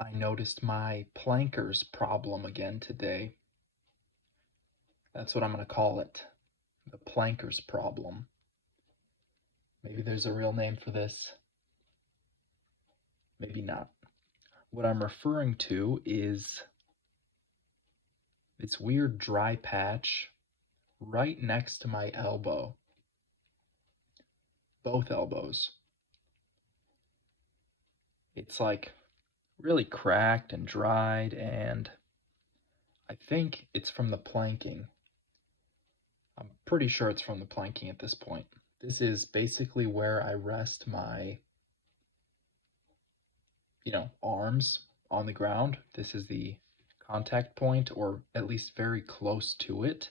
I noticed my planker's problem again today. That's what I'm going to call it. The planker's problem. Maybe there's a real name for this. Maybe not. What I'm referring to is this weird dry patch right next to my elbow. Both elbows. It's like really cracked and dried, and I think it's from the planking. I'm pretty sure it's from the planking at this point. This is basically where I rest my, arms on the ground. This is the contact point, or at least very close to it.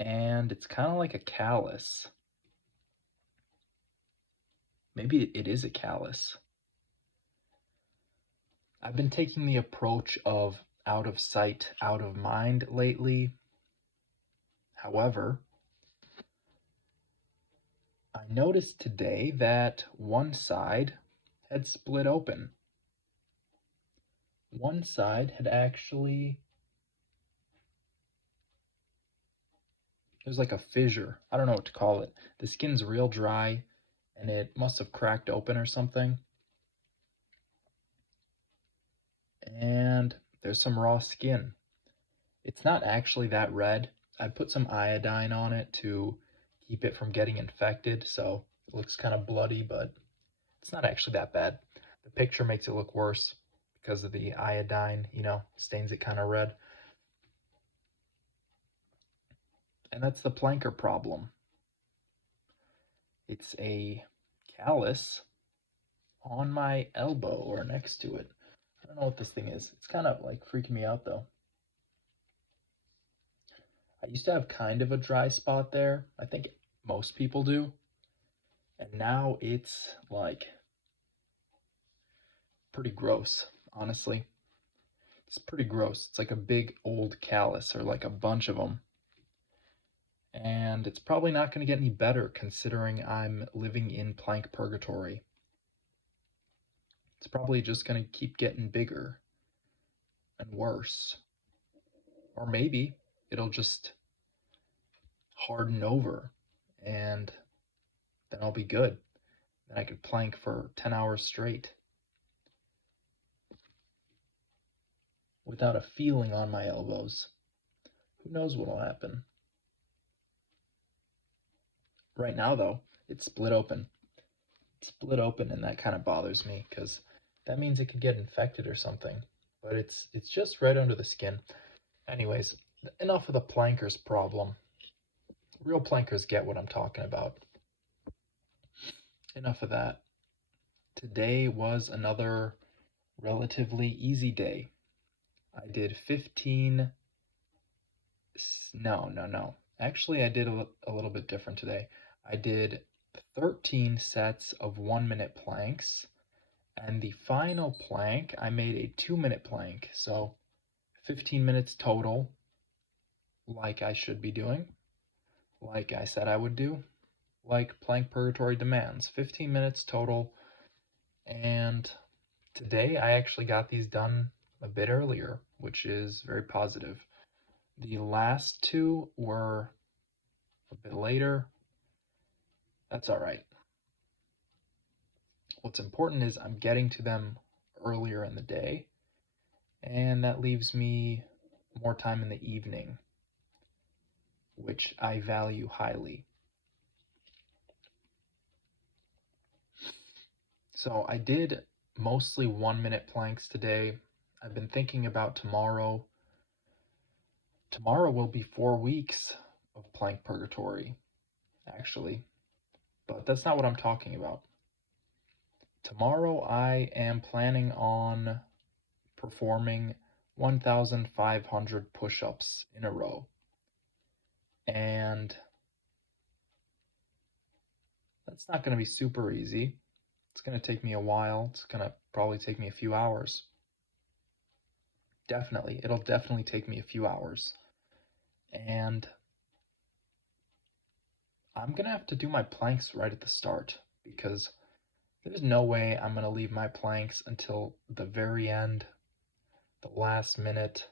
And it's kind of like a callus. Maybe it is a callus. I've been taking the approach of out of sight, out of mind lately. However, I noticed today that one side had split open. One side had actually, there's like a fissure. I don't know what to call it. The skin's real dry and it must have cracked open or something. And there's some raw skin. It's not actually that red. I put some iodine on it to keep it from getting infected, so it looks kind of bloody, but it's not actually that bad. The picture makes it look worse because of the iodine, stains it kind of red. And that's the planker problem. It's a callus on my elbow or next to it. I don't know what this thing is. It's kind of like freaking me out though. I used to have kind of a dry spot there. I think most people do. And now it's like pretty gross, honestly. It's pretty gross. It's like a big old callus or like a bunch of them. And it's probably not going to get any better considering I'm living in plank purgatory. It's probably just going to keep getting bigger and worse. Or maybe it'll just harden over and then I'll be good. Then I could plank for 10 hours straight without a feeling on my elbows. Who knows what'll happen? Right now, though, it's split open. It's split open, and that kind of bothers me because that means it could get infected or something. But it's just right under the skin. Anyways, enough of the plankers problem. Real plankers get what I'm talking about. Enough of that. Today was another relatively easy day. I did 15. No. Actually, I did a little bit different today. I did 13 sets of 1 minute planks, and the final plank, I made a 2 minute plank. So 15 minutes total, like I should be doing, like I said I would do, like plank purgatory demands. 15 minutes total, and today I actually got these done a bit earlier, which is very positive. The last two were a bit later. That's all right. What's important is I'm getting to them earlier in the day, and that leaves me more time in the evening, which I value highly. So I did mostly 1 minute planks today. I've been thinking about tomorrow. Tomorrow will be 4 weeks of plank purgatory, actually, but that's not what I'm talking about. Tomorrow I am planning on performing 1,500 push-ups in a row. And that's not going to be super easy. It's going to take me a while. It's going to probably take me a few hours. It'll definitely take me a few hours. And I'm going to have to do my planks right at the start because There's no way I'm going to leave my planks until the very end, the last minute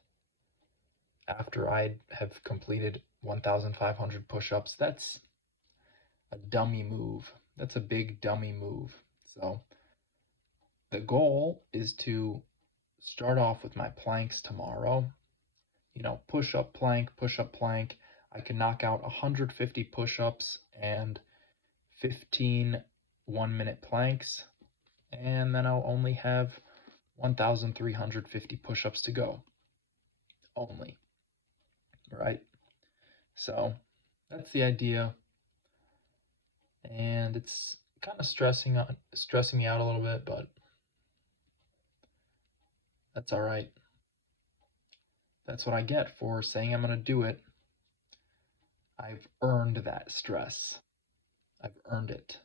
after I have completed 1,500 push-ups. That's a dummy move. That's a big dummy move. So the goal is to start off with my planks tomorrow. Push up plank, push up plank. I can knock out 150 push ups and 15 1 minute planks, and then I'll only have 1,350 push ups to go. Only. Right? So that's the idea, and it's kind of stressing me out a little bit, but that's all right. That's what I get for saying I'm going to do it. I've earned that stress. I've earned it.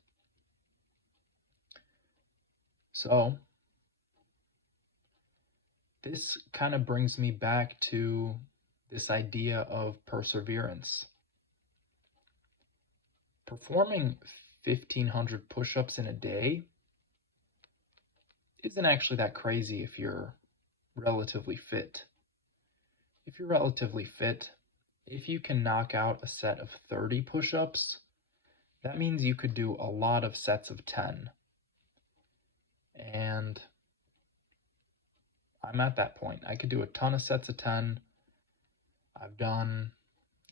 So, this kind of brings me back to this idea of perseverance. Performing 1,500 push ups in a day isn't actually that crazy if you're relatively fit. If you're relatively fit, if you can knock out a set of 30 push ups, that means you could do a lot of sets of 10. And I'm at that point. I could do a ton of sets of 10. I've done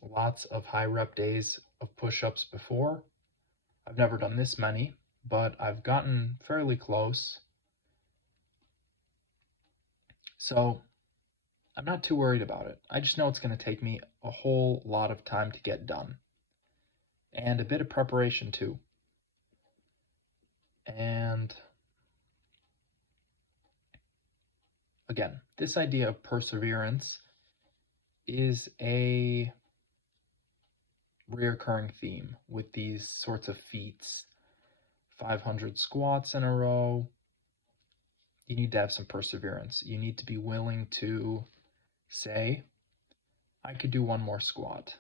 lots of high rep days of push ups before. I've never done this many, but I've gotten fairly close. So I'm not too worried about it. I just know it's going to take me a whole lot of time to get done, and a bit of preparation too. And again, this idea of perseverance is a reoccurring theme with these sorts of feats. 500 squats in a row. You need to have some perseverance. You need to be willing to say, I could do one more squat.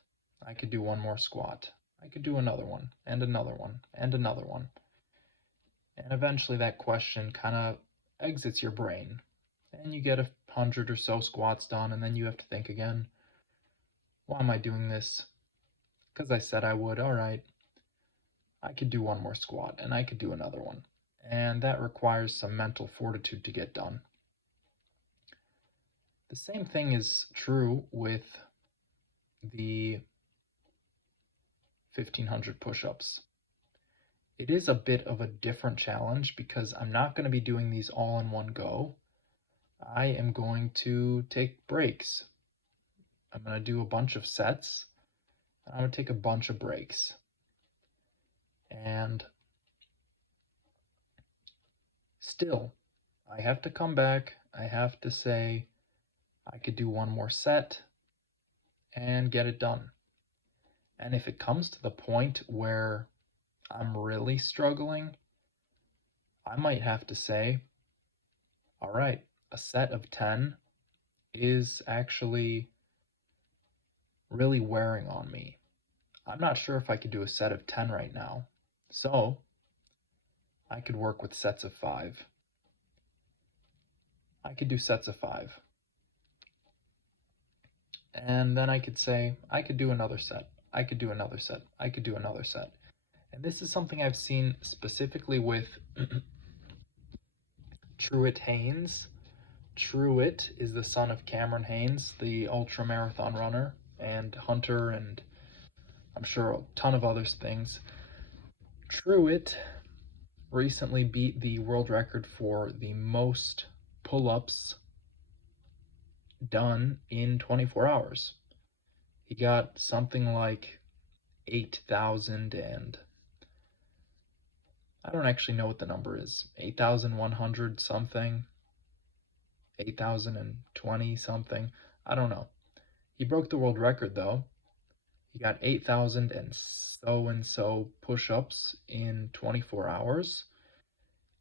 I could do one more squat. I could do another one, and another one, and another one. And eventually that question kind of exits your brain, and you get 100 or so squats done, and then you have to think again, why am I doing this? Because I said I would. All right, I could do one more squat, and I could do another one. And that requires some mental fortitude to get done. The same thing is true with the 1,500 push-ups. It is a bit of a different challenge because I'm not going to be doing these all in one go. I am going to take breaks. I'm going to do a bunch of sets, and I'm going to take a bunch of breaks. And still, I have to come back. I have to say, I could do one more set and get it done. And if it comes to the point where I'm really struggling, I might have to say, all right, a set of 10 is actually really wearing on me. I'm not sure if I could do a set of 10 right now. So I could work with sets of 5. I could do sets of 5. And then I could say, I could do another set. I could do another set. I could do another set. And this is something I've seen specifically with Truett Haynes. Truett is the son of Cameron Haynes, the ultra marathon runner, and hunter, and I'm sure a ton of other things. Truett recently beat the world record for the most pull-ups done in 24 hours. He got something like 8,000, and I don't actually know what the number is. 8,100 something, 8,020 something. I don't know. He broke the world record though. He got 8,000 and so push-ups in 24 hours.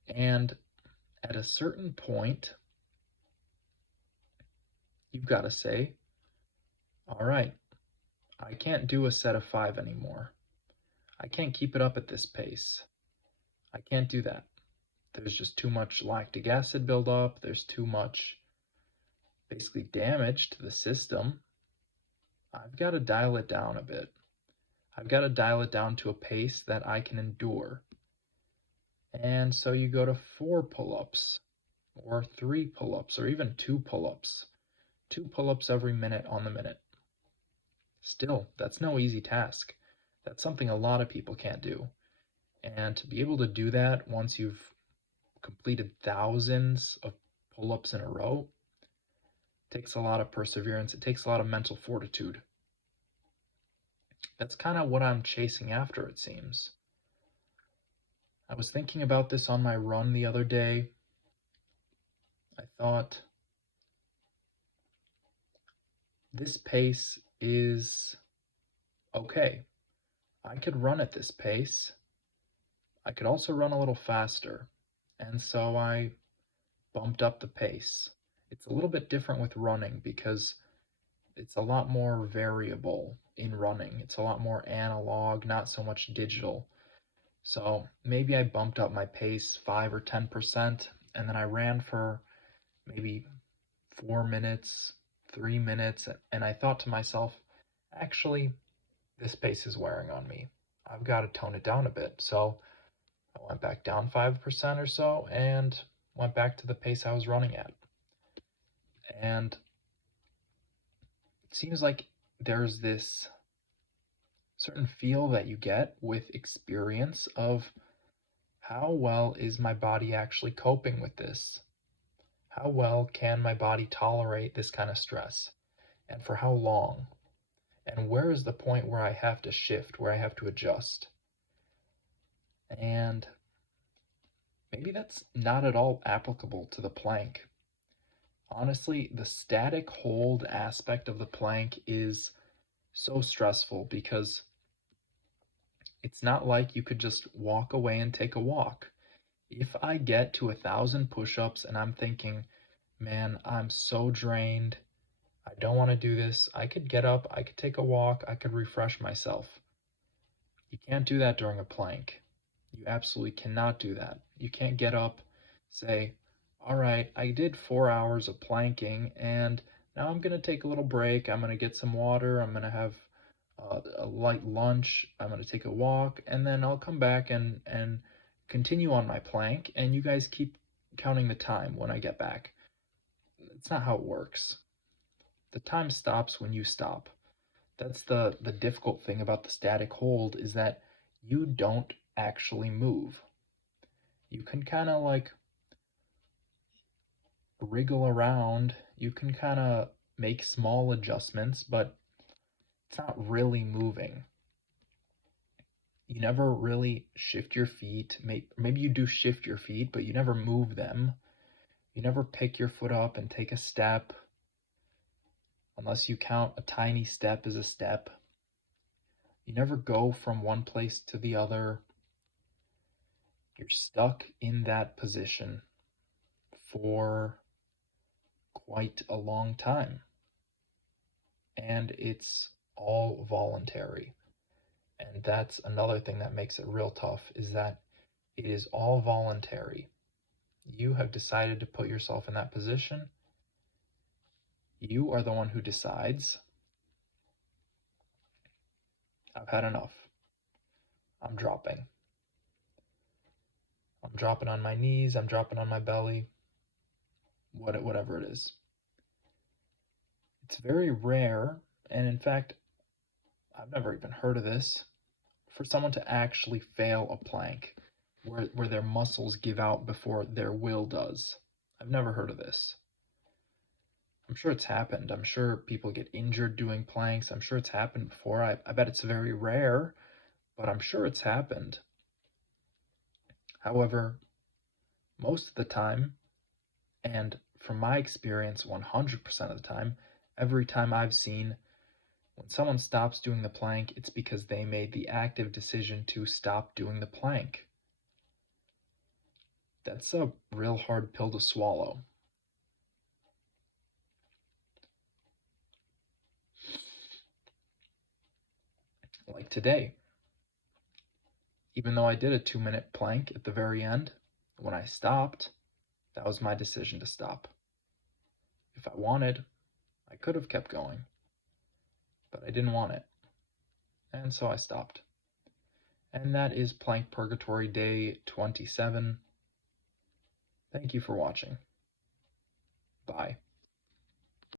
And at a certain point, you've got to say, all right, I can't do a set of 5 anymore. I can't keep it up at this pace. I can't do that. there's just too much lactic acid buildup, there's too much basically damage to the system. I've got to dial it down a bit. I've got to dial it down to a pace that I can endure. And so you go to 4 pull-ups, or 3 pull-ups, or even 2 pull-ups. 2 pull-ups every minute on the minute. Still, that's no easy task. That's something a lot of people can't do. And to be able to do that once you've completed thousands of pull-ups in a row takes a lot of perseverance. It takes a lot of mental fortitude. That's kind of what I'm chasing after, it seems. I was thinking about this on my run the other day. I thought, this pace is okay. I could run at this pace. I could also run a little faster. And so I bumped up the pace. It's a little bit different with running because it's a lot more variable in running. It's a lot more analog, not so much digital. So maybe I bumped up my pace 5 or 10%, and then I ran for maybe 4 minutes, 3 minutes, and I thought to myself, actually, this pace is wearing on me. I've got to tone it down a bit. So I went back down 5% or so and went back to the pace I was running at. And it seems like there's this certain feel that you get with experience of how well is my body actually coping with this? How well can my body tolerate this kind of stress? And for how long? And where is the point where I have to shift, where I have to adjust? And maybe that's not at all applicable to the plank. Honestly, the static hold aspect of the plank is so stressful because it's not like you could just walk away and take a walk. If I get to 1,000 push-ups and I'm thinking, man, I'm so drained, I don't want to do this, I could get up, I could take a walk, I could refresh myself. You can't do that during a plank. You absolutely cannot do that. You can't get up, say, all right, I did 4 hours of planking and now I'm going to take a little break. I'm going to get some water. I'm going to have a light lunch. I'm going to take a walk and then I'll come back and continue on my plank. And you guys keep counting the time when I get back. It's not how it works. The time stops when you stop. That's the difficult thing about the static hold is that you don't actually move. You can kind of like wriggle around. You can kind of make small adjustments, but it's not really moving. You never really shift your feet. Maybe you do shift your feet, but you never move them. You never pick your foot up and take a step, unless you count a tiny step as a step. You never go from one place to the other. You're stuck in that position for quite a long time. And it's all voluntary. And that's another thing that makes it real tough is that it is all voluntary. You have decided to put yourself in that position. You are the one who decides, I've had enough. I'm dropping. I'm dropping on my knees, I'm dropping on my belly, whatever it is. It's very rare, and in fact, I've never even heard of this, for someone to actually fail a plank where their muscles give out before their will does. I've never heard of this. I'm sure it's happened. I'm sure people get injured doing planks. I'm sure it's happened before. I bet it's very rare, but I'm sure it's happened. However, most of the time, and from my experience, 100% of the time, every time I've seen when someone stops doing the plank, it's because they made the active decision to stop doing the plank. That's a real hard pill to swallow. Like today, even though I did a 2-minute plank at the very end, When I stopped, that was my decision to stop. If I wanted, I could have kept going, but I didn't want it, and so I stopped. And that is Plank Purgatory Day 27. Thank you for watching. Bye.